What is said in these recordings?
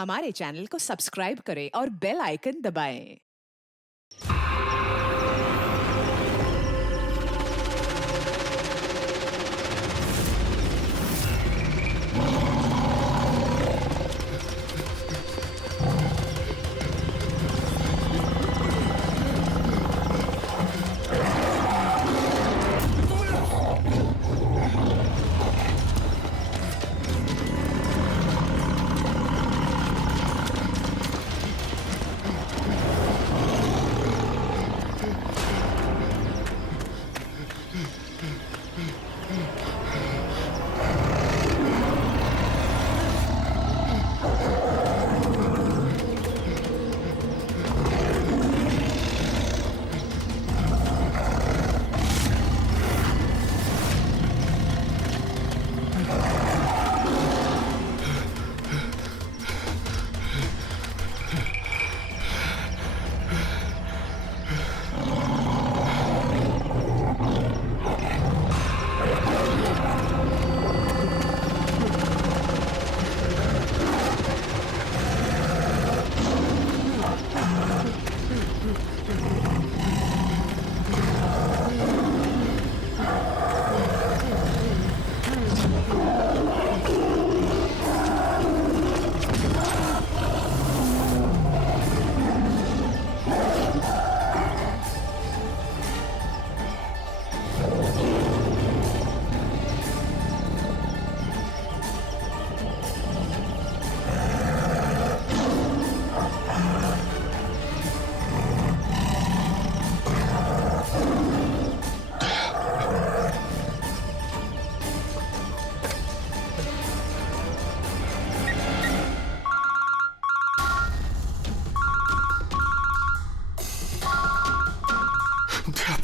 हमारे चैनल को सब्सक्राइब करें और बेल आइकन दबाएं।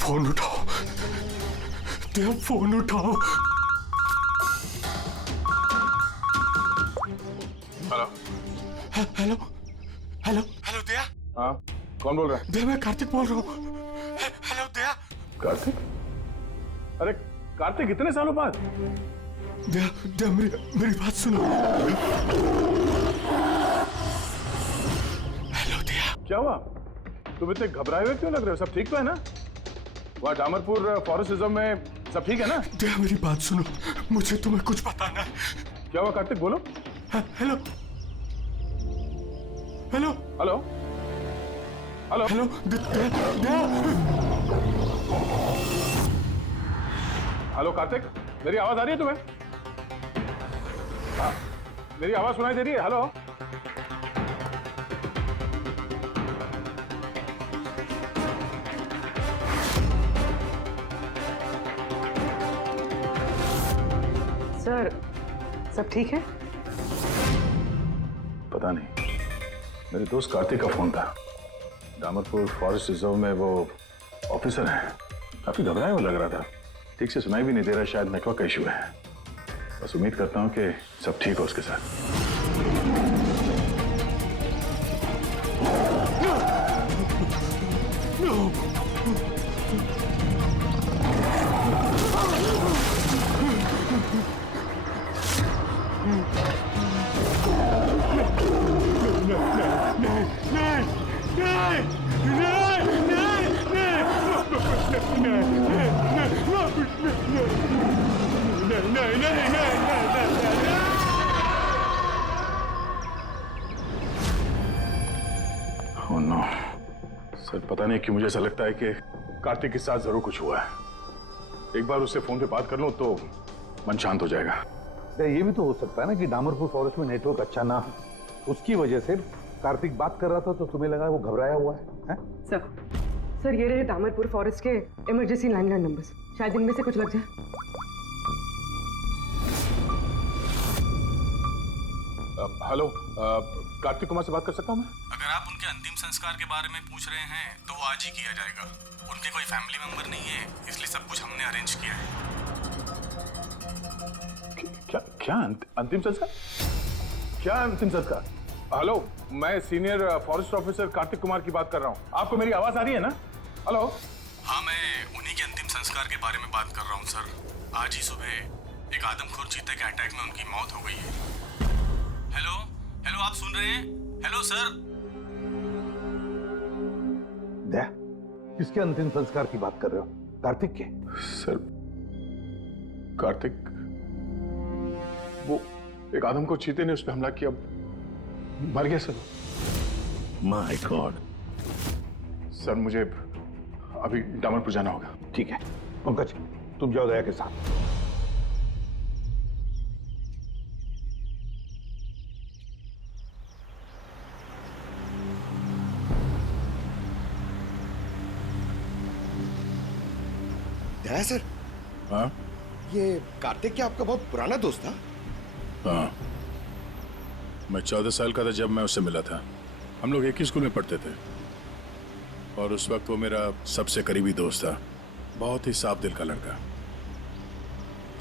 फोन उठाओ, देव फोन उठाओ। हेलो हेलो हेलो हेलो दया। हाँ, कौन बोल रहा है? दया, मैं कार्तिक बोल रहा हूँ। हेलो दया। कार्तिक? अरे कार्तिक, इतने सालों बाद? दया दया, मेरी बात सुनो। हेलो दया। क्या हुआ? तुम इतने घबराए हुए क्यों लग रहे हो? सब ठीक तो है ना? वहाँ डामरपुर फॉरेस्ट रिजर्व में सब ठीक है ना? दया, मेरी बात सुनो, मुझे तुम्हें कुछ बताना है। क्या हुआ कार्तिक, बोलो। Hello hello hello hello hello Daya. Hello Kartik, मेरी आवाज आ रही है तुम्हें? हाँ, मेरी आवाज सुनाई दे रही है? हेलो सर, सब ठीक है? पता नहीं, मेरे दोस्त कार्तिक का फोन था। डामरपुर फॉरेस्ट रिजर्व में वो ऑफिसर है, काफी घबराया हुआ लग रहा था। ठीक से सुनाई भी नहीं दे रहा, शायद नेटवर्क का इशू है। बस उम्मीद करता हूँ कि सब ठीक हो उसके साथ। Oh no. सर, पता नहीं क्यों मुझे ऐसा लगता है कि कार्तिक के साथ जरूर कुछ हुआ है। एक बार उससे फोन पे बात कर लो तो मन शांत हो जाएगा। ये भी तो हो सकता है ना कि डामरपुर फॉरेस्ट में नेटवर्क अच्छा ना हो, उसकी वजह से कार्तिक बात कर रहा था तो तुम्हें लगा वो घबराया हुआ है? सर ये रहे दामरपुर फॉरेस्ट के इमरजेंसी लैंडलाइन नंबर्स, शायद इनमें से कुछ लग जाए। हेलो, कार्तिक कुमार से बात कर सकता हूँ मैं? अगर आप उनके अंतिम संस्कार के बारे में पूछ रहे हैं तो वो आज ही किया जाएगा। उनके कोई फैमिली मेंबर नहीं है, इसलिए सब कुछ हमने अरेंज किया है। क्या अंतिम संस्कार? क्या अंतिम संस्कार? हेलो, मैं senior forest officer Kartik Kumar की बात कर रहा हूँ। आपको मेरी आवाज आ रही है ना? हेलो। हाँ, मैं उन्हीं के अंतिम संस्कार के बारे में बात कर रहा हूँ सर। आज ही सुबह एक आदमखोर चीते के अटैक में उनकी मौत हो गई है। हेलो हेलो, आप सुन रहे हैं? Hello sir. दया, किसके अंतिम संस्कार की बात कर रहे हो? कार्तिक के? सर, कार्तिक, वो एक आदम को चीते ने उस पर हमला किया, मर गया सर। My God. सर मुझे अभी डामरपुर जाना होगा। ठीक है पंकज, तुम जाओ दया के साथ। दया सर, हाँ ये कार्तिक क्या आपका बहुत पुराना दोस्त था? हाँ, मैं 14 साल का था जब मैं उससे मिला था। हम लोग एक ही स्कूल में पढ़ते थे और उस वक्त वो मेरा सबसे करीबी दोस्त था। बहुत ही साफ दिल का लड़का,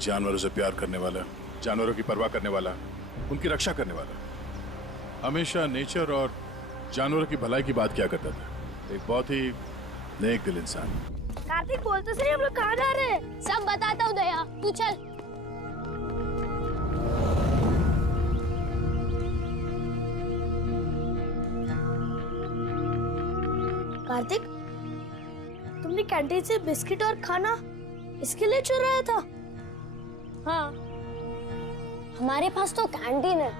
जानवरों से प्यार करने वाला, जानवरों की परवाह करने वाला, उनकी रक्षा करने वाला। हमेशा नेचर और जानवरों की भलाई की बात किया करता था। एक बहुत ही नेक दिल इंसान। कार्तिक बोल तो सही, हम लोग कहाँ जा रहे हैं? सब बताता हूँ दया, तू चल। कार्तिक, तुमने कैंटीन से बिस्किट और खाना इसके लिए चुराया था? हाँ, हमारे पास तो कैंटीन है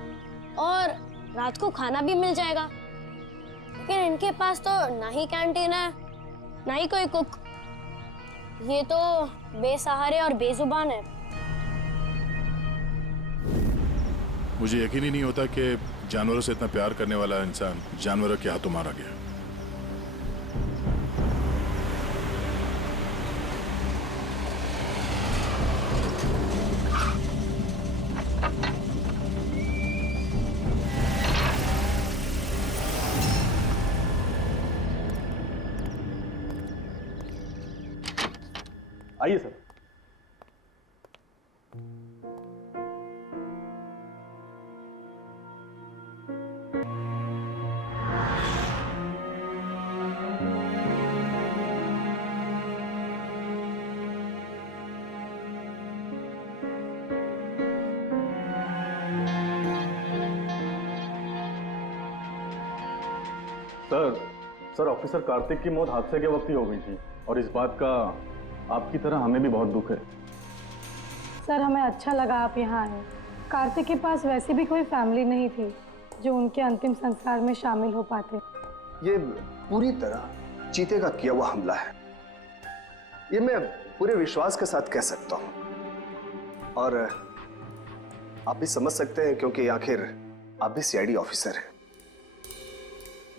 और रात को खाना भी मिल जाएगा, लेकिन इनके पास तो ना ही कैंटीन है ना ही कोई कुक। ये तो बेसहारे और बेजुबान है। मुझे यकीन ही नहीं होता कि जानवरों से इतना प्यार करने वाला इंसान जानवरों के हाथों मारा गया। आइए सर। सर ऑफिसर कार्तिक की मौत हादसे के वक्त ही हो गई थी और इस बात का आपकी तरह हमें भी बहुत दुख है। सर हमें अच्छा लगा आप यहाँ आए। कार्तिक के पास वैसे भी कोई फैमिली नहीं थी जो उनके अंतिम संस्कार में शामिल हो पाते। ये पूरी तरह चीते का किया हुआ हमला है, ये मैं पूरे विश्वास के साथ कह सकता हूँ। और आप भी समझ सकते हैं क्योंकि आखिर आप भी सीआईडी ऑफिसर हैं।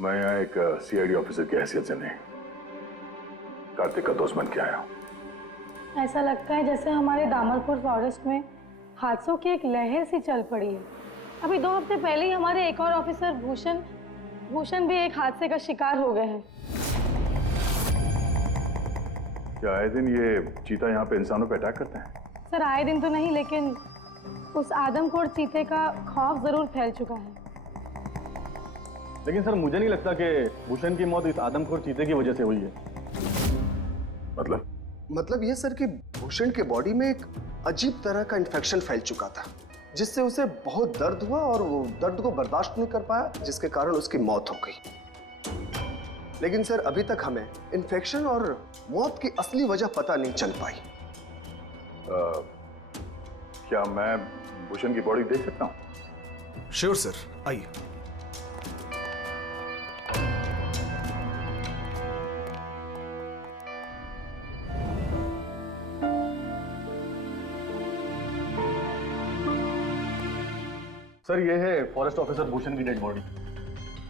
मैं यहाँ एक सीआईडी ऑफिसर की हैसियत से नहीं, कार्तिक का दोस्त बन के आया हूँ। ऐसा लगता है जैसे हमारे दामरपुर फॉरेस्ट में हादसों की एक लहर सी चल पड़ी है। अभी 2 हफ्ते पहले ही हमारे एक और ऑफिसर भूषण भी एक हादसे का शिकार हो गए हैं। क्या आए दिन ये चीता यहाँ पे इंसानों पे अटैक करते हैं? सर आए दिन तो नहीं, लेकिन उस आदमखोर चीते का खौफ जरूर फैल चुका है। लेकिन सर मुझे नहीं लगता कि भूषण की मौत इस आदमखोर चीते की वजह से हुई है। मतलब ये सर कि भूषण के बॉडी में एक अजीब तरह का इन्फेक्शन फैल चुका था जिससे उसे बहुत दर्द हुआ और वो दर्द को बर्दाश्त नहीं कर पाया, जिसके कारण उसकी मौत हो गई। लेकिन सर अभी तक हमें इन्फेक्शन और मौत की असली वजह पता नहीं चल पाई। क्या मैं भूषण की बॉडी देख सकता हूँ? श्योर सर, आइए। सर ये है फॉरेस्ट ऑफिसर भूषण की डेड बॉडी।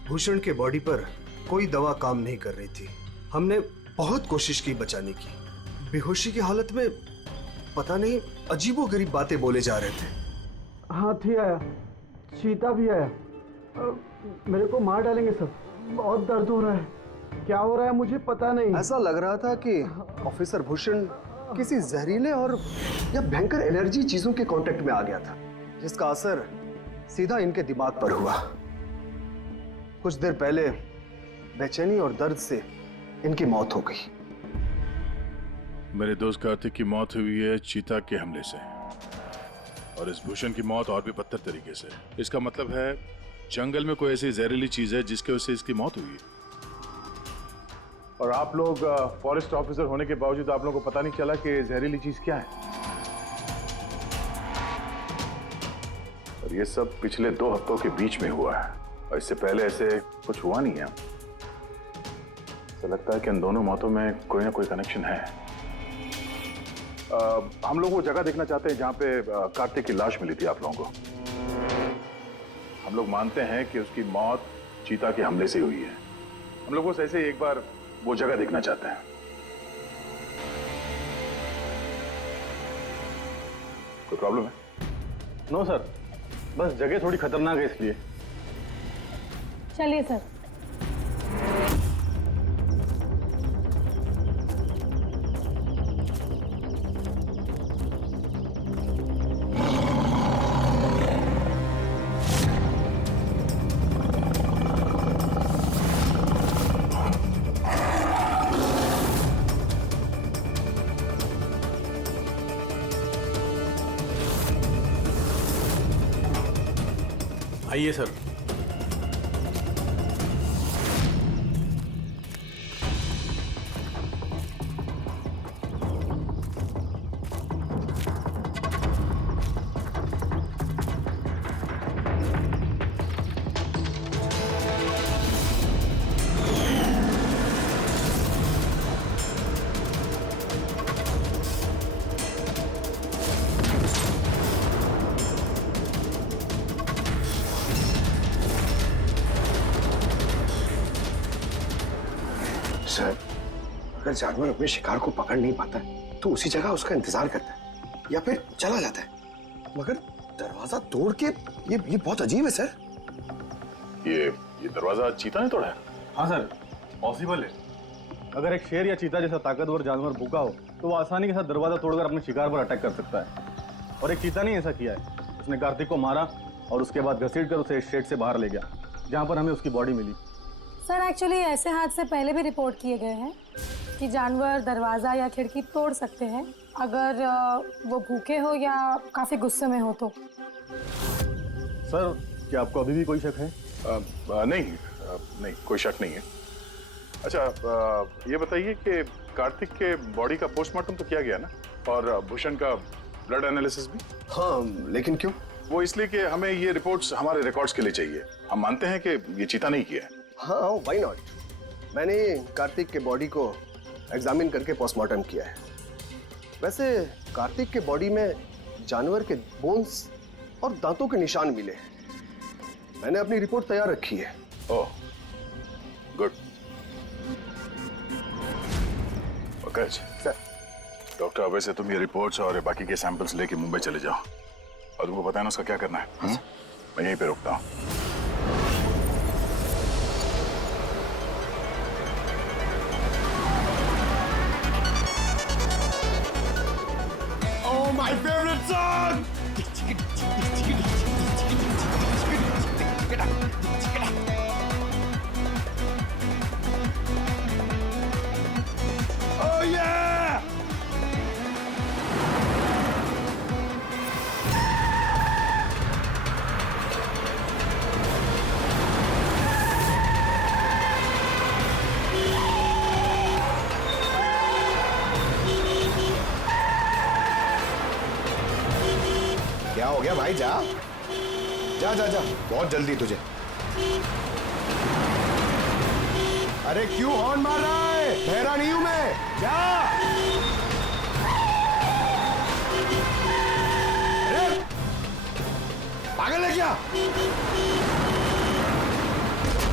भूषण के बॉडी पर कोई दवा काम नहीं कर रही थी। हमने बहुत कोशिश की बचाने की। बेहोशी की हालत में पता नहीं अजीबोगरीब बातें बोले जा रहे थे। हाथी आया, चीता भी आया, मेरे को मार डालेंगे सर। बहुत दर्द हो रहा है, क्या हो रहा है मुझे पता नहीं। ऐसा लग रहा था कि ऑफिसर भूषण किसी जहरीले और या भयंकर एलर्जी चीजों के कांटेक्ट में आ गया था, जिसका असर सीधा इनके दिमाग पर हुआ। कुछ देर पहले बेचैनी और दर्द से इनकी मौत हो गई। मेरे दोस्त कार्तिक की मौत हुई है चीता के हमले से, और इस भूषण की मौत और भी बदतर तरीके से। इसका मतलब है जंगल में कोई ऐसी जहरीली चीज है जिसकी वजह से इसकी मौत हुई है। और आप लोग फॉरेस्ट ऑफिसर होने के बावजूद आप लोगों को पता नहीं चला कि जहरीली चीज क्या है? और ये सब पिछले 2 हफ्तों के बीच में हुआ है और इससे पहले ऐसे कुछ हुआ नहीं है। ऐसा लगता है कि इन दोनों मौतों में कोई ना कोई कनेक्शन है। हम लोग वो जगह देखना चाहते हैं जहां पे कार्तिक की लाश मिली थी आप लोगों को। हम लोग मानते हैं कि उसकी मौत चीता के हमले से हुई है। हम लोग बस ऐसे एक बार वो जगह देखना चाहते हैं। कोई प्रॉब्लम है? नो सर, बस जगह थोड़ी खतरनाक है इसलिए। चलिए सर। आइए सर। सर, अगर जानवर अपने शिकार को पकड़ नहीं पाता है तो उसी जगह उसका इंतजार करता है या फिर चला जाता है। मगर दरवाजा तोड़ के ये बहुत अजीब है सर। ये दरवाजा चीता ने तोड़ा है? हाँ सर, पॉसिबल है। अगर एक शेर या चीता जैसा ताकतवर जानवर भूखा हो तो वो आसानी के साथ दरवाजा तोड़कर अपने शिकार पर अटैक कर सकता है। और एक चीता ने ऐसा किया है। उसने कार्तिक को मारा और उसके बाद घसीट कर उसे शेड से बाहर ले गया, जहाँ पर हमें उसकी बॉडी मिली। सर एक्चुअली ऐसे हादसे पहले भी रिपोर्ट किए गए हैं कि जानवर दरवाज़ा या खिड़की तोड़ सकते हैं अगर वो भूखे हो या काफ़ी गुस्से में हो तो। सर, क्या आपको अभी भी कोई शक है? नहीं, कोई शक नहीं है। अच्छा, ये बताइए कि कार्तिक के बॉडी का पोस्टमार्टम तो किया गया ना, और भूषण का ब्लड एनालिसिस भी? हाँ, लेकिन क्यों? वो इसलिए कि हमें ये रिपोर्ट्स हमारे रिकॉर्ड्स के लिए चाहिए। हम मानते हैं कि ये चीता नहीं किया है। हाँ, व्हाई नॉट। मैंने कार्तिक के बॉडी को एग्जामिन करके पोस्टमार्टम किया है। वैसे कार्तिक के बॉडी में जानवर के बोन्स और दांतों के निशान मिले हैं। मैंने अपनी रिपोर्ट तैयार रखी है। ओह, गुड। Okay sir. डॉक्टर, अब वैसे तुम ये रिपोर्ट्स और बाकी के सैंपल्स लेके मुंबई चले जाओ और तुमको पता है ना उसका क्या करना है। मैं यहीं पे रुकता हूँ। My favorite song! Oh yeah! क्या हो गया भाई? जा जा जा जा, बहुत जल्दी तुझे। अरे क्यों हॉर्न मार रहा है? बहरा नहीं हूं मैं। जा। अरे पागल है क्या?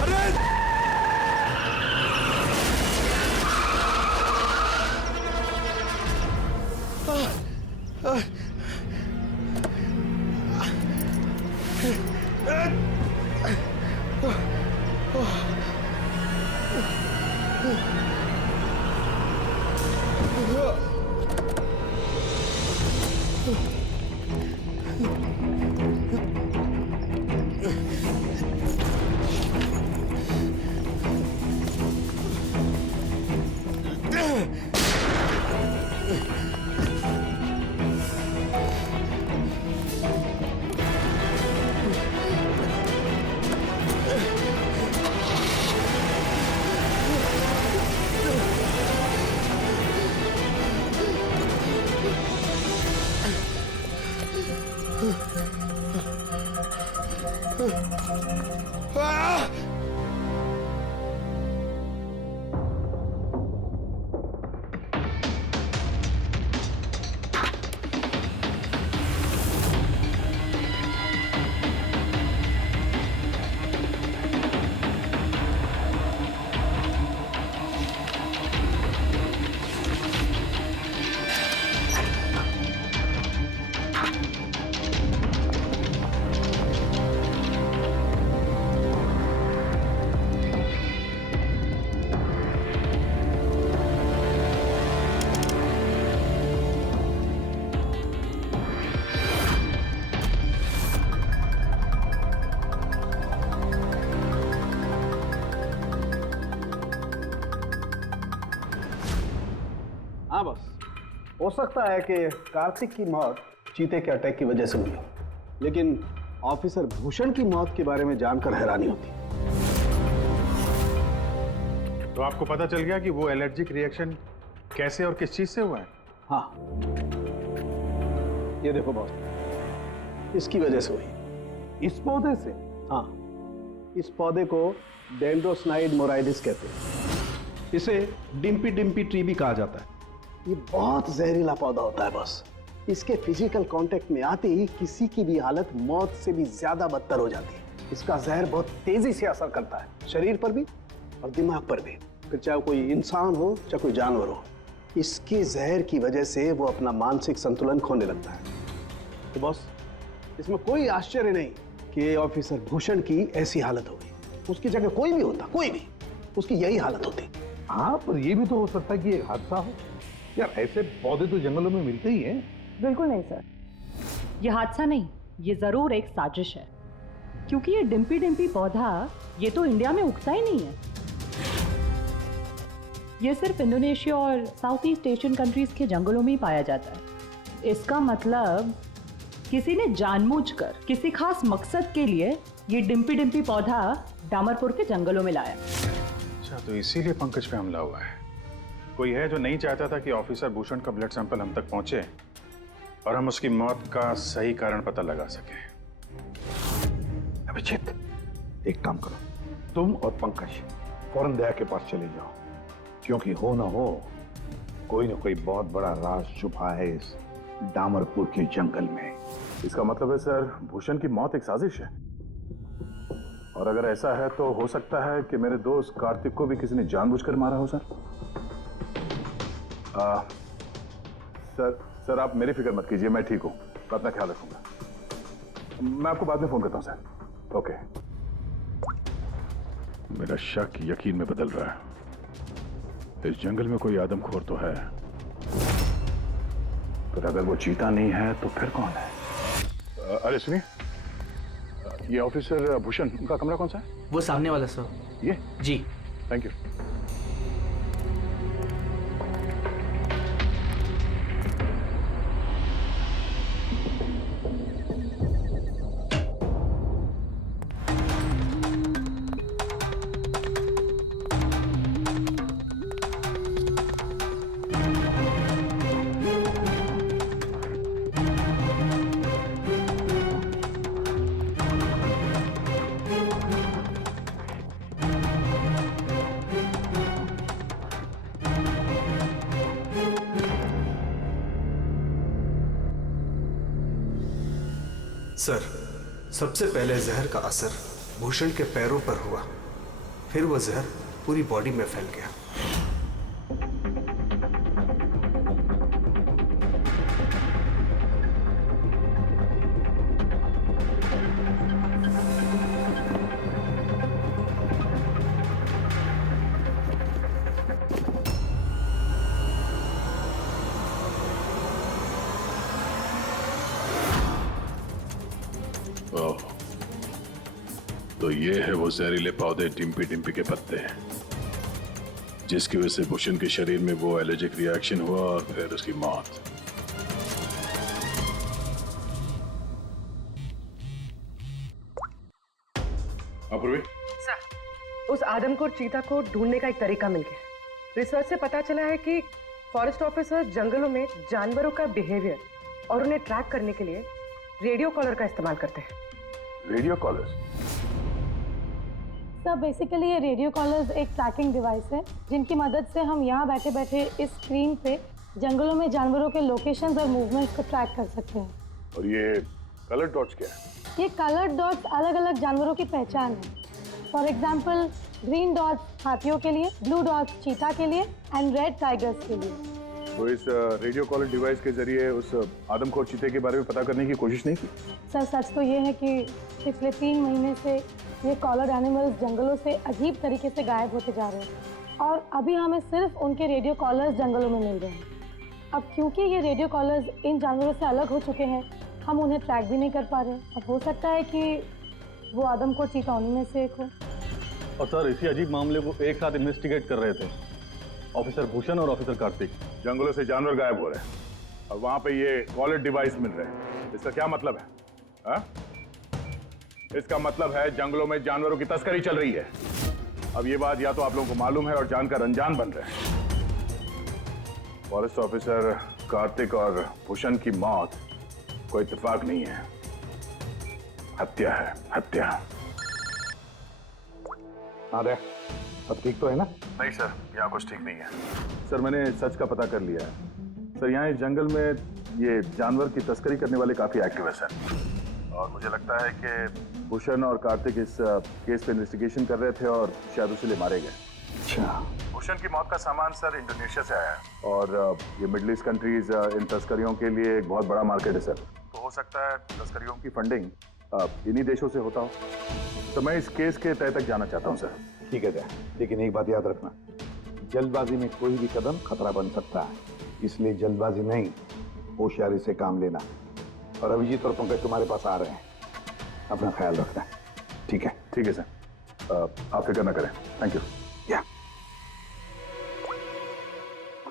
अरे हाँ बस, हो सकता है कि कार्तिक की मौत चीते के अटैक की वजह से हुई हो, लेकिन ऑफिसर भूषण की मौत के बारे में जानकर हैरानी होती। तो आपको पता चल गया कि वो एलर्जिक रिएक्शन कैसे और किस चीज से हुआ है? हाँ, ये देखो बॉस, इसकी वजह से हुई। इस पौधे से? हाँ, इस पौधे को डेंड्रोस्नाइड मोराइडिस कहते हैं। इसे डिम्पी डिम्पी ट्री भी कहा जाता है। ये बहुत जहरीला पौधा होता है बॉस। इसके फिजिकल कांटेक्ट में आते ही किसी की भी हालत मौत से भी ज्यादा बदतर हो जाती है। इसका जहर बहुत तेजी से असर करता है, शरीर पर भी और दिमाग पर भी, फिर चाहे कोई इंसान हो चाहे कोई जानवर हो। इसके जहर की वजह से वो अपना मानसिक संतुलन खोने लगता है। तो बॉस, इसमें कोई आश्चर्य नहीं कि ऑफिसर भूषण की ऐसी हालत हो गई। उसकी जगह कोई भी होता, कोई भी, उसकी यही हालत होती। हाँ, पर ये भी तो हो सकता है कि एक हादसा हो। यार, ऐसे पौधे तो जंगलों में मिलते ही हैं। बिल्कुल नहीं सर, ये हादसा नहीं, ये जरूर एक साजिश है, क्योंकि ये डिम्पी डिम्पी पौधा ये तो इंडिया में उगता ही नहीं है। ये सिर्फ इंडोनेशिया और साउथ ईस्ट एशियन कंट्रीज के जंगलों में ही पाया जाता है। इसका मतलब किसी ने जानबूझकर किसी खास मकसद के लिए ये डिम्पी डिम्पी पौधा डामरपुर के जंगलों में लाया। अच्छा, तो इसीलिए पंकज पे हमला हुआ है। कोई है जो नहीं चाहता था कि ऑफिसर भूषण का ब्लड सैंपल हम तक पहुंचे और हम उसकी मौत का सही कारण पता लगा सके। अभिजीत, एक काम करो, तुम और पंकज फौरन दया के पास चले जाओ, क्योंकि हो ना हो कोई ना कोई बहुत बड़ा राज छुपा है इस डामरपुर के जंगल में। इसका मतलब है सर, भूषण की मौत एक साजिश है, और अगर ऐसा है तो हो सकता है कि मेरे दोस्त कार्तिक को भी किसी ने जानबूझकर मारा हो। सर आप मेरी फिक्र मत कीजिए, मैं ठीक हूं, मैं अपना ख्याल रखूंगा। मैं आपको बाद में फोन करता हूं सर। ओके। मेरा शक यकीन में बदल रहा है। इस जंगल में कोई आदमखोर तो है, पर अगर वो चीता नहीं है तो फिर कौन है? अरे सुनिए, ये ऑफिसर भूषण, उनका कमरा कौन सा है? वो सामने वाला सर। ये? जी। Thank you. सर, सबसे पहले जहर का असर भूषण के पैरों पर हुआ, फिर वो जहर पूरी बॉडी में फैल गया। तो ये है वो जहरीले पौधे डिम्पी डिम्पी के पत्ते, जिसकी वजह से भूषण के शरीर में वो एलर्जिक रिएक्शन हुआ और फिर उसकी मौत। अपूर्वी, सर, उस आदमखोर चीता को ढूंढने का एक तरीका मिल गया। रिसर्च से पता चला है कि फॉरेस्ट ऑफिसर जंगलों में जानवरों का बिहेवियर और उन्हें ट्रैक करने के लिए रेडियो कॉलर का इस्तेमाल करते हैं। Radio collar? सर बेसिकली ये रेडियो कॉलर्स एक ट्रैकिंग डिवाइस है जिनकी मदद से हम यहाँ बैठे बैठे इस स्क्रीन पे जंगलों में जानवरों के लोकेशंस और मूवमेंट्स को ट्रैक कर सकते हैं। और ये कलर डॉट्स क्या है? ये कलर्ड डॉट्स अलग अलग जानवरों की पहचान है। फॉर एग्जाम्पल ग्रीन डॉट्स हाथियों के लिए, ब्लू डॉट्स चीता के लिए एंड रेड टाइगर्स के लिए। तो इस रेडियो कॉलर डिवाइस के जरिए उस आदमखोर चीते के बारे में पता करने की कोशिश नहीं की? सर सच तो ये है कि पिछले 3 महीने से ये कॉलर्ड एनिमल्स जंगलों से अजीब तरीके से गायब होते जा रहे हैं और अभी हमें सिर्फ उनके रेडियो कॉलर्स जंगलों में मिल रहे हैं। अब क्योंकि ये रेडियो कॉलर्स इन जानवरों से अलग हो चुके हैं, हम उन्हें ट्रैक भी नहीं कर पा रहे। अब हो सकता है कि वो आदमखोर चीता उन्हीं में से एक हो। और सर इसी अजीब मामले को एक साथ इन्वेस्टिगेट कर रहे थे ऑफिसर भूषण और ऑफिसर कार्तिक। जंगलों से जानवर गायब हो रहे हैं और वहां पे ये कॉलर डिवाइस मिल रहे हैं। इसका क्या मतलब है? हा? इसका मतलब है जंगलों में जानवरों की तस्करी चल रही है। अब ये बात या तो आप लोगों को मालूम है और जानकर अनजान बन रहे हैं। फॉरेस्ट ऑफिसर कार्तिक और भूषण की मौत कोई इत्तेफाक नहीं है, हत्या है, हत्या। अरे अब ठीक तो है ना? नहीं सर, यहाँ कुछ ठीक नहीं है। सर मैंने सच का पता कर लिया है। सर यहाँ इस जंगल में ये जानवर की तस्करी करने वाले काफी एक्टिव है सर। और मुझे लगता है कि भूषण और कार्तिक इस केस पे इन्वेस्टिगेशन कर रहे थे और शायद उसीलिए मारे गए। अच्छा। भूषण की मौत का सामान सर इंडोनेशिया से आया है और ये मिडिल ईस्ट कंट्रीज इन तस्करियों के लिए एक बहुत बड़ा मार्केट है सर। तो हो सकता है तस्करियों की फंडिंग इन्हीं देशों से होता हो। तो मैं इस केस के तह तक जाना चाहता हूँ सर। ठीक है जय, लेकिन एक बात याद रखना, जल्दबाजी में कोई भी कदम खतरा बन सकता है, इसलिए जल्दबाजी नहीं, होशियारी से काम लेना। और अभिजीत और पंकज तुम्हारे पास आ रहे हैं, अपना ख्याल रखना। ठीक है? ठीक है सर, आप फिक्र ना करें। Thank you. या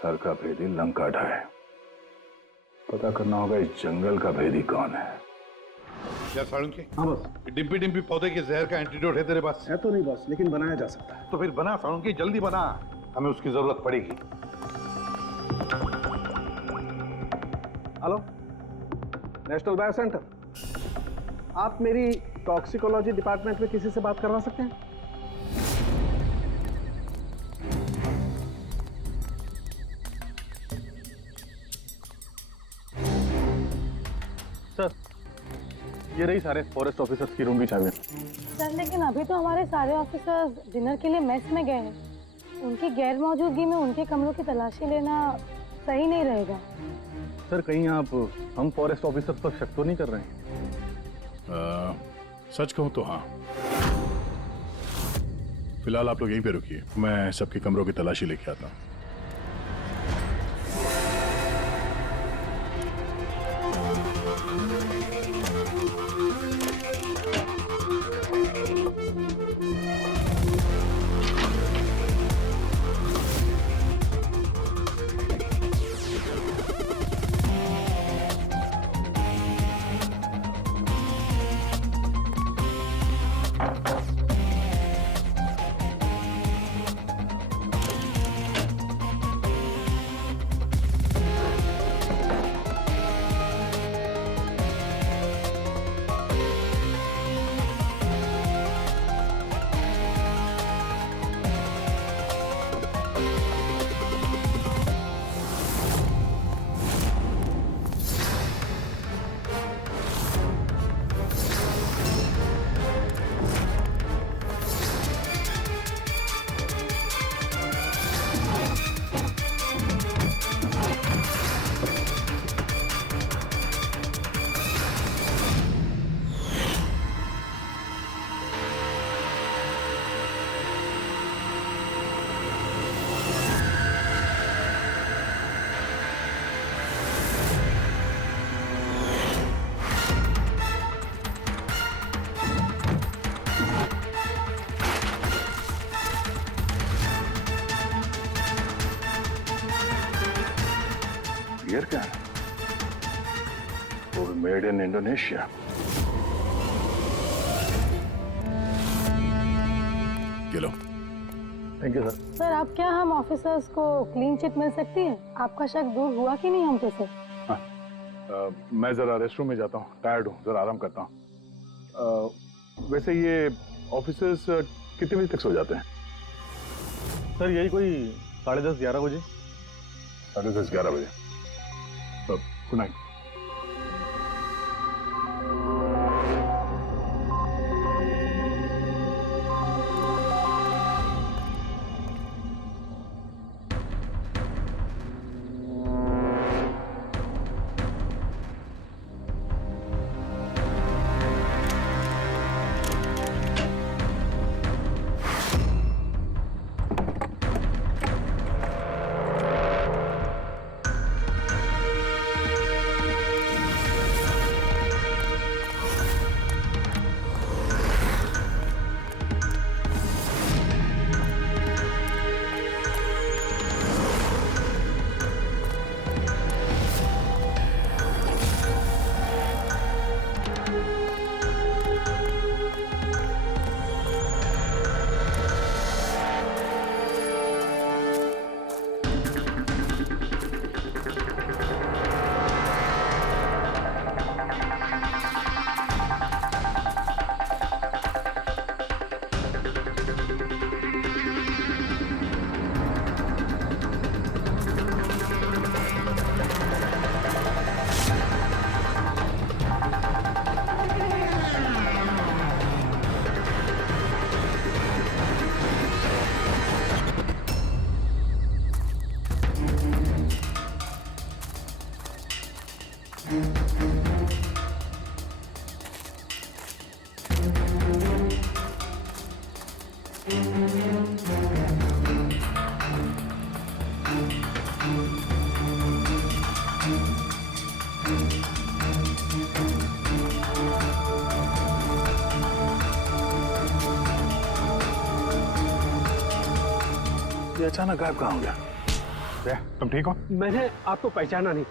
घर का भेदी लंका ढाए, पता करना होगा इस जंगल का भेदी कौन है। क्या साळुंके? हाँ बस। डिम्पी डिम्पी पौधे के जहर का एंटीडोट है तेरे पास? है तो नहीं बस, लेकिन बनाया जा सकता है। तो फिर बना साळुंके, जल्दी बना, हमें उसकी जरूरत पड़ेगी। Hello, national bio centre. आप मेरी टॉक्सिकोलॉजी डिपार्टमेंट में किसी से बात करवा सकते हैं? सर ये रही सारे फॉरेस्ट ऑफिसर्स की रूम की चाबियां। सर लेकिन अभी तो हमारे सारे ऑफिसर्स डिनर के लिए मेस में गए हैं। उनकी गैर मौजूदगी में उनके कमरों की तलाशी लेना सही नहीं रहेगा। सर कहीं आप हम फॉरेस्ट ऑफिसर्स पर शक तो नहीं कर रहे हैं? सच कहूं तो हाँ। फिलहाल आप लोग यहीं पे रुकिए, मैं सबके कमरों की तलाशी लेके आता हूँ। Beer can. Or made in Indonesia. ये लो। Thank you sir. सर अब क्या हम ऑफिसर्स को क्लीन चिट मिल सकती है? आपका शक दूर हुआ कि नहीं हम पे से? मैं जरा रेस्टरूम में जाता हूँ, टायर्ड हूँ, जरा आराम करता हूँ। वैसे ये ऑफिसर्स कितने बजे तक सो जाते हैं? सर यही कोई 10:30-11 बजे। 10:30-11 बजे। तो गुड नाइट। ये अचानक गायब कहाँ हो गया? तुम ठीक हो? मैंने आपको पहचाना नहीं।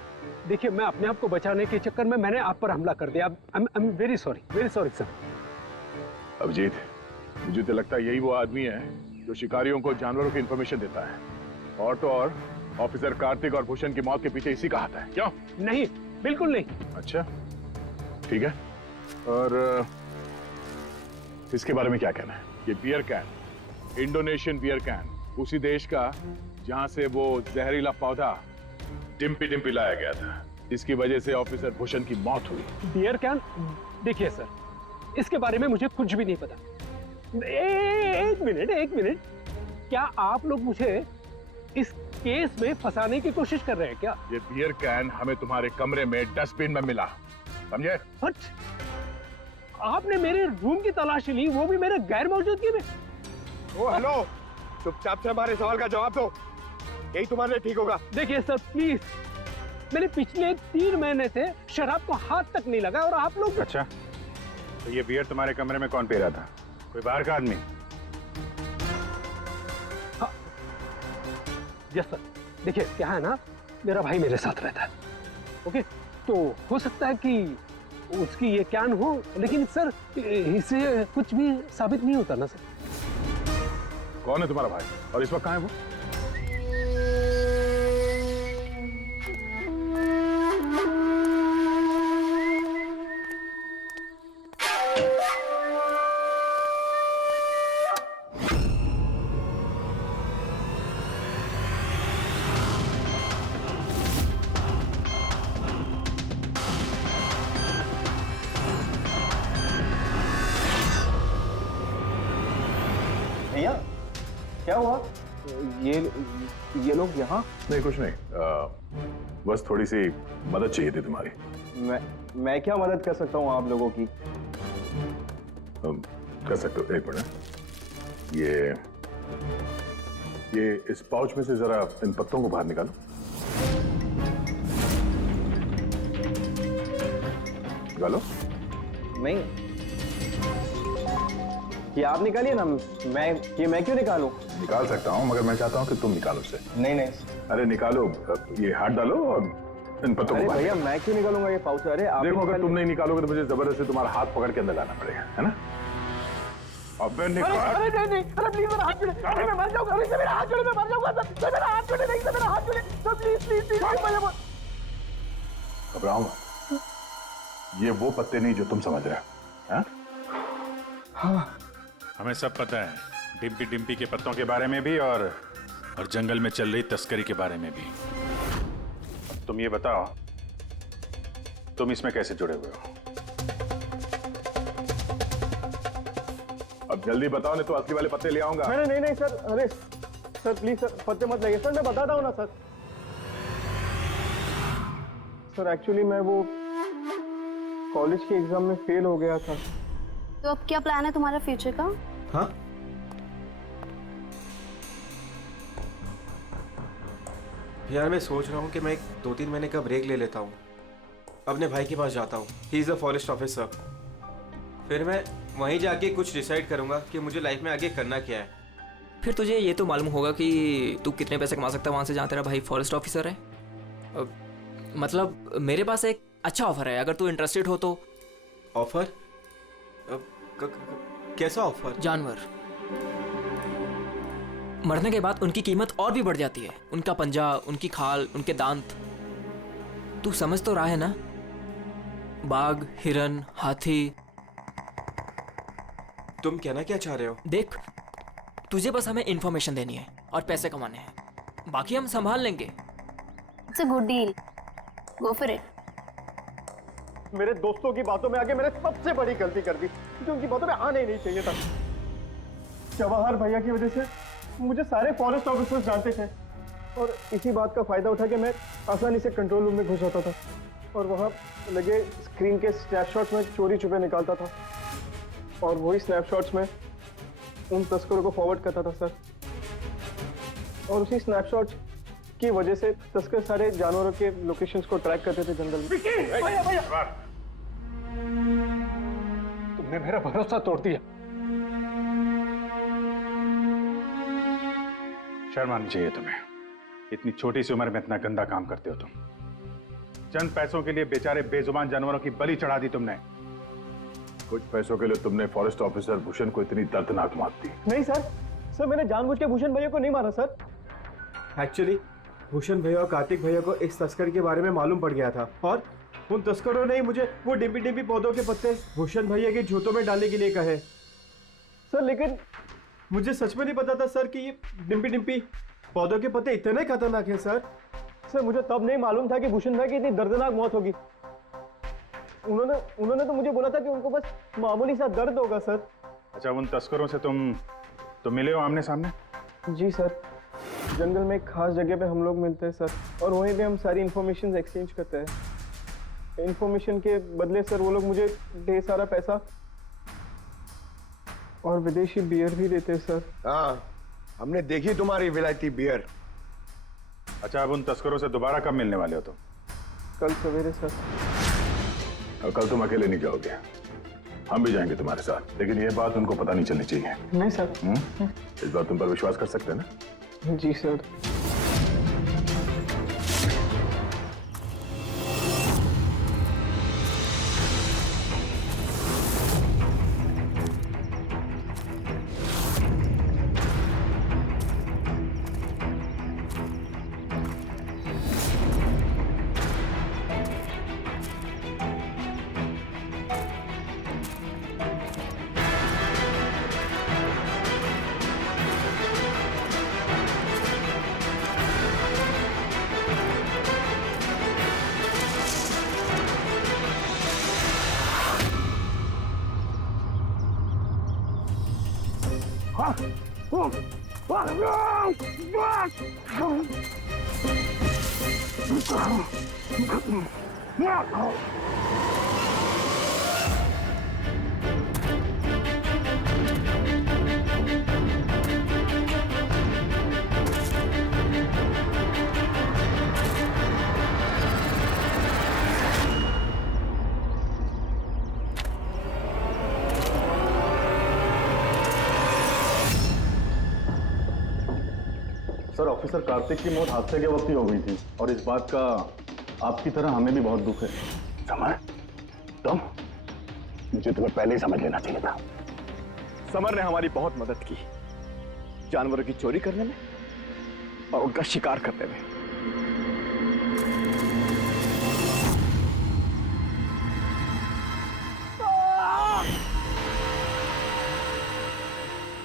देखिए, मैं अपने आप को बचाने के चक्कर में मैंने आप पर हमला कर दिया। I am very sorry sir. Abhijit, मुझे तो लगता है यही वो आदमी है जो शिकारियों को जानवरों की इंफॉर्मेशन देता है। और तो और ऑफिसर कार्तिक और भूषण की मौत के पीछे इसी का हाथ है। क्यों? नहीं, बिल्कुल नहीं। अच्छा, ठीक है। और इसके बारे में क्या कहना है? ये beer can, Indonesian beer can, उसी देश का जहां से वो जहरीला पौधा डिम्पी डिम्पी लाया गया था, जिसकी वजह से ऑफिसर भूषण की मौत हुई। Beer can? देखिए सर, इसके बारे में मुझे कुछ भी नहीं पता। एक मिनट, क्या आप लोग मुझे इस केस में फंसाने की कोशिश कर रहे हैं क्या? ये बियर कैन हमें तुम्हारे कमरे में डस्टबिन में मिला, समझे? आपने मेरे रूम की तलाशी ली, वो भी मेरे गैर मौजूदगी में। ओ हेलो, चुपचाप से हमारे सवाल का जवाब दो, यही तुम्हारे लिए ठीक होगा। देखिए सर प्लीज, मैंने पिछले 3 महीने से शराब को हाथ तक नहीं लगा और आप लोग। अच्छा, तो ये बियर तुम्हारे कमरे में कौन पी रहा था? कोई बाहर का आदमी? Yes sir. देखिए क्या है ना, मेरा भाई मेरे साथ रहता है, ओके? तो हो सकता है कि उसकी ये कैन हो, लेकिन सर इससे कुछ भी साबित नहीं होता ना सर। कौन है तुम्हारा भाई और इस वक्त कहाँ है वो? भैया क्या हुआ? ये लोग यहाँ? नहीं, कुछ नहीं, बस थोड़ी सी मदद चाहिए थी तुम्हारी। मैं क्या मदद कर सकता हूँ आप लोगों की? कर सकते हो। एक मिनट, ये इस पाउच में से जरा इन पत्तों को बाहर निकालो। निकालो। नहीं, ये आप निकालिए ना, मैं क्यों निकालूं? निकाल सकता हूँ, मगर मैं चाहता हूँ कि तुम निकालो उसे। नहीं। अरे निकालो, ये हाथ डालो और इन पत्तों को। भैया मैं क्यों निकालूंगा ये पाउच? अरे आप देखो, अगर तुम नहीं निकालोगे तो मुझे जबरदस्ती तुम्हारा हाथ पकड़ के अंदर लाना पड़ेगा, है ना? अबे निकाल। अरे प्लीज मेरा हाथ छोड़े, अरे मैं मर जाऊंगा, अरे मेरा हाथ छोड़े, मैं मर जाऊंगा सर, मेरा हाथ छोड़े, नहीं सर मेरा हाथ छोड़े सर, प्लीज घबराओ मत। ये वो पत्ते नहीं जो तुम समझ रहे हो। हाँ? हमें सब पता है, डिम्पी डिम्पी के पत्तों के बारे में भी और जंगल में चल रही तस्करी के बारे में भी। तुम ये बताओ, तुम इसमें कैसे जुड़े हुए हो? अब जल्दी बताओ, नहीं तो असली वाले पत्ते ले आऊंगा। नहीं नहीं सर, अरे सर प्लीज सर, पत्ते मत लगे सर, मैं बताता हूँ ना सर। सर एक्चुअली मैं वो कॉलेज के एग्जाम में फेल हो गया था। तो अब क्या प्लान है तुम्हारा फ्यूचर का? हाँ, यार मैं सोच रहा हूँ कि मैं 2-3 महीने का ब्रेक ले लेता हूँ, अपने भाई के पास जाता हूँ। He is a forest officer. फिर मैं वहीं जाके कुछ डिसाइड करूँगा कि मुझे लाइफ में आगे करना क्या है। फिर तुझे ये तो मालूम होगा कि तू कितने पैसे कमा सकता है वहाँ से जहाँ तेरा भाई फॉरेस्ट ऑफिसर है। मतलब मेरे पास एक अच्छा ऑफर है, अगर तू इंटरेस्टेड हो तो। ऑफर? कैसा ऑफर? जानवर मरने के बाद उनकी कीमत और भी बढ़ जाती है। उनका पंजा, उनकी खाल, उनके दांत। तू समझ तो रहा है ना? बाघ, हिरन, हाथी। तुम कहना क्या चाह रहे हो? देख, तुझे बस हमें इंफॉर्मेशन देनी है और पैसे कमाने हैं, बाकी हम संभाल लेंगे। It's a good deal, go for it. मेरे दोस्तों की बातों में आके मैंने सबसे बड़ी गलती कर दी, जो उनकी बातों में आने ही नहीं चाहिए था। जवाहर भैया की वजह से मुझे सारे फॉरेस्ट ऑफिसर्स जानते थे और इसी बात का फायदा उठा के मैं आसानी से कंट्रोल रूम में घुस जाता था और वहाँ लगे स्क्रीन के स्नैपशॉट्स में चोरी छुपे निकालता था और वही स्नैपशॉट्स में उन तस्करों को फॉरवर्ड करता था सर। और उसी स्नैपशॉट्स की वजह से तस्कर सारे जानवरों के लोकेशंस को ट्रैक करते थे जंगल में। भैया तुमने मेरा भरोसा तोड़ दिया। शर्म आनी चाहिए तुम्हें, इतनी छोटी सी उम्र में इतना गंदा काम करते हो तुम। चंद पैसों के लिए बेचारे बेजुबान जानवरों की बलि चढ़ा दी तुमने। कुछ पैसों के लिए तुमने फॉरेस्ट ऑफिसर भूषण को इतनी दर्दनाक मौत दी। नहीं सर, सर मैंने जानबूझ के भूषण भैया को नहीं मारा सर। एक्चुअली भूषण भैया और कार्तिक भैया को इस तस्कर के बारे में मालूम पड़ गया था और उन तस्करों ने ही मुझे वो डिम्पी डिम्पी पौधों के पत्ते भूषण भैया के जूतों में डालने के लिए कहे सर। लेकिन मुझे सच में नहीं पता था सर कि ये डिम्पी डिम्पी पौधों के पत्ते इतने खतरनाक हैं सर। सर मुझे तब नहीं मालूम था कि भूषण भाई की इतनी दर्दनाक मौत होगी। उन्होंने तो मुझे बोला था कि उनको बस मामूली सा दर्द होगा सर। अच्छा, उन तस्करों से तुम मिले हो आमने सामने? जी सर, जंगल में एक खास जगह पे हम लोग मिलते हैं सर और वहीं पे हम सारी इंफॉर्मेशन एक्सचेंज करते हैं। इंफॉर्मेशन के बदले सर वो लोग मुझे ढेर सारा पैसा और विदेशी बियर भी देते हैं सर। हाँ, हमने देखी तुम्हारी विलायती बियर। अच्छा, अब उन तस्करों से दोबारा कब मिलने वाले हो तुम? कल सवेरे सर। और कल तुम अकेले नहीं जाओगे, हम भी जाएंगे तुम्हारे साथ, लेकिन ये बात उनको पता नहीं चलनी चाहिए। नहीं सर। इस बात तुम पर विश्वास कर सकते हैं ना? जी सर। सर, ऑफिसर कार्तिक की मौत हादसे के वक्त ही हो गई थी और इस बात का आपकी तरह हमें भी बहुत दुख है। समर, तुम, मुझे तुम्हें पहले ही समझ लेना चाहिए था। समर ने हमारी बहुत मदद की, जानवरों की चोरी करने में और उनका शिकार करने में।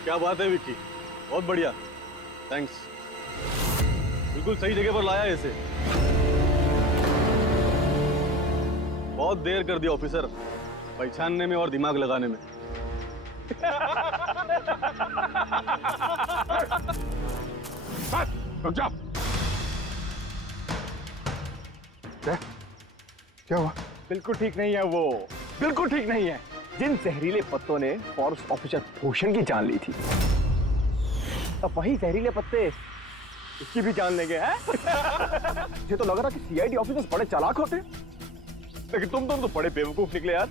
क्या बात है विक्की, बहुत बढ़िया, थैंक्स। बिल्कुल सही जगह पर लाया इसे। बहुत देर कर दिया ऑफिसर, पहचानने में और दिमाग लगाने में। रुक जाओ। क्या हुआ? बिल्कुल ठीक नहीं है वो, बिल्कुल ठीक नहीं है। जिन जहरीले पत्तों ने फॉरेस्ट ऑफिसर भूषण की जान ली थी, अब वही जहरीले पत्ते इसकी भी जान लेंगे, हैं? मुझे तो लग रहा कि सीआईडी ऑफिसर्स बड़े चालाक होते, लेकिन तुम तो बड़े बेवकूफ निकले यार।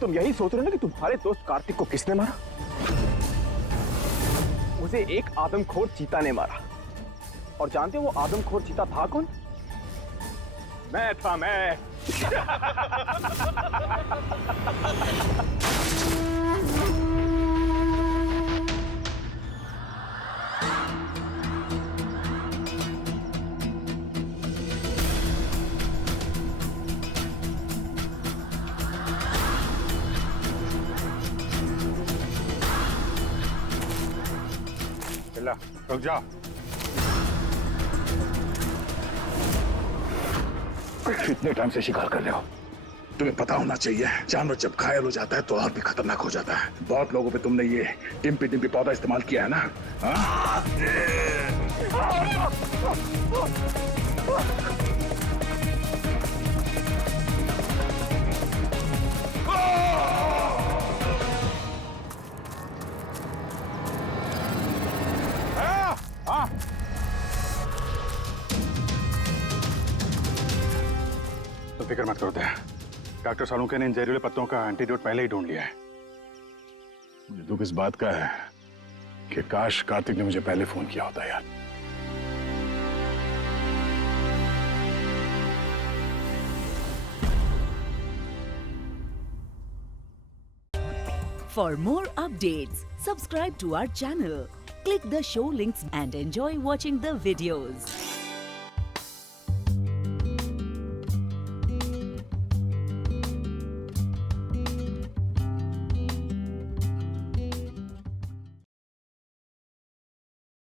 तुम यही सोच रहे हो ना कि तुम्हारे दोस्त कार्तिक को किसने मारा? उसे एक आदमखोर चीता ने मारा। और जानते हो वो आदमखोर चीता था कौन? मैं था, मैं। चला, रुक जाओ। कितने टाइम से शिकार कर रहे हो? तुम्हें पता होना चाहिए, जानवर जब घायल हो जाता है तो और भी खतरनाक हो जाता है। बहुत लोगों पे तुमने ये डिम्पी डिम्पी पौधा इस्तेमाल किया है ना? हाँ? तो फिक्र मत करो दया, डॉक्टर सालुंके ने इन जहरीले पत्तों का एंटीडोट पहले ही ढूंढ लिया है। मुझे दुख इस बात का है कि काश कार्तिक ने मुझे पहले फोन किया होता यार। For more updates, subscribe to our channel, click the show links and enjoy watching the videos.